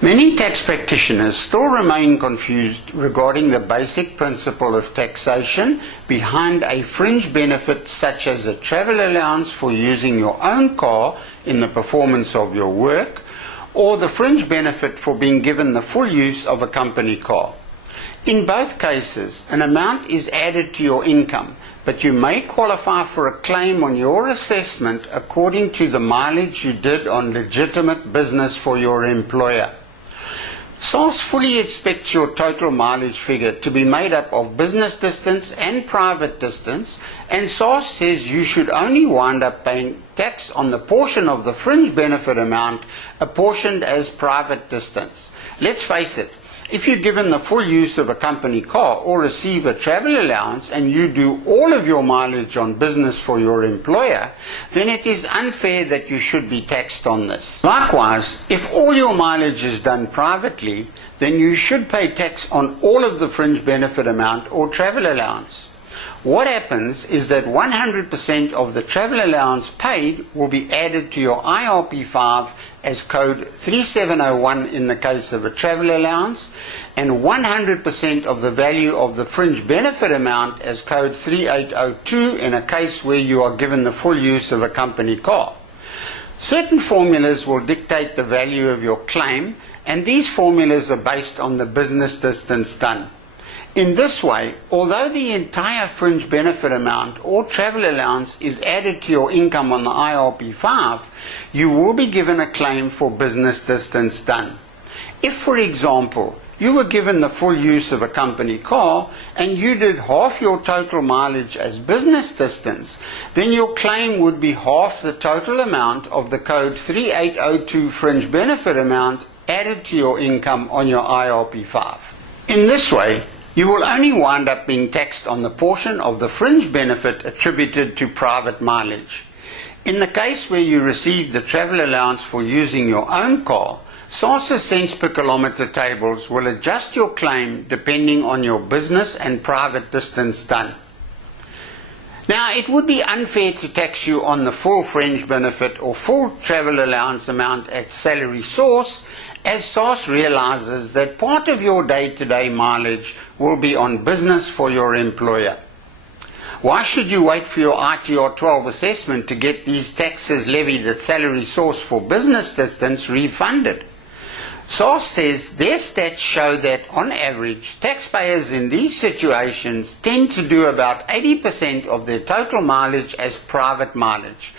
Many tax practitioners still remain confused regarding the basic principle of taxation behind a fringe benefit such as a travel allowance for using your own car in the performance of your work, or the fringe benefit for being given the full use of a company car. In both cases, an amount is added to your income, but you may qualify for a claim on your assessment according to the mileage you did on legitimate business for your employer. SARS fully expects your total mileage figure to be made up of business distance and private distance, and SARS says you should only wind up paying tax on the portion of the fringe benefit amount apportioned as private distance. Let's face it, if you're given the full use of a company car or receive a travel allowance and you do all of your mileage on business for your employer, then it is unfair that you should be taxed on this. Likewise, if all your mileage is done privately, then you should pay tax on all of the fringe benefit amount or travel allowance. What happens is that 100% of the travel allowance paid will be added to your IRP5 as code 3701 in the case of a travel allowance, and 100% of the value of the fringe benefit amount as code 3802 in a case where you are given the full use of a company car. Certain formulas will dictate the value of your claim, and these formulas are based on the business distance done. In this way, although the entire fringe benefit amount or travel allowance is added to your income on the IRP5, you will be given a claim for business distance done. If, for example, you were given the full use of a company car and you did half your total mileage as business distance, then your claim would be half the total amount of the code 3802 fringe benefit amount added to your income on your IRP5. In this way, you will only wind up being taxed on the portion of the fringe benefit attributed to private mileage. In the case where you received the travel allowance for using your own car, SARS's cents per kilometre tables will adjust your claim depending on your business and private distance done. Now, it would be unfair to tax you on the full fringe benefit or full travel allowance amount at salary source, as SARS realizes that part of your day-to-day mileage will be on business for your employer. Why should you wait for your ITR 12 assessment to get these taxes levied at salary source for business distance refunded? SARS says their stats show that, on average, taxpayers in these situations tend to do about 80% of their total mileage as private mileage.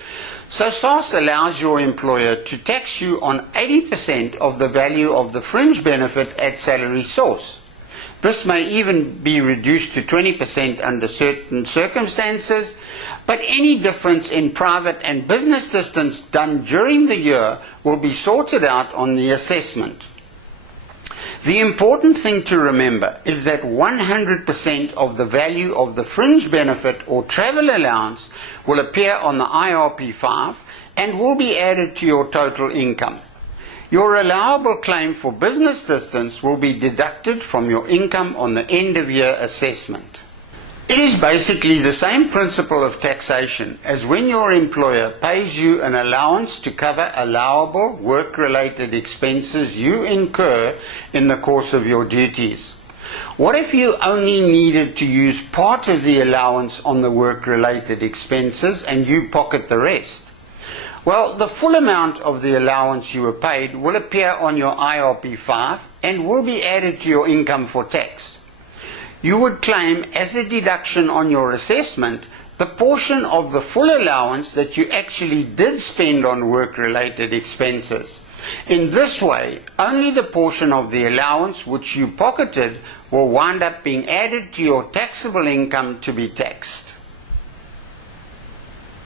So SARS allows your employer to tax you on 80% of the value of the fringe benefit at salary source. This may even be reduced to 20% under certain circumstances, but any difference in private and business distance done during the year will be sorted out on the assessment. The important thing to remember is that 100% of the value of the fringe benefit or travel allowance will appear on the IRP5 and will be added to your total income. Your allowable claim for business distance will be deducted from your income on the end of year assessment. It is basically the same principle of taxation as when your employer pays you an allowance to cover allowable work-related expenses you incur in the course of your duties. What if you only needed to use part of the allowance on the work-related expenses and you pocket the rest? Well, the full amount of the allowance you were paid will appear on your IRP5 and will be added to your income for tax. You would claim as a deduction on your assessment the portion of the full allowance that you actually did spend on work-related expenses. In this way, only the portion of the allowance which you pocketed will wind up being added to your taxable income to be taxed.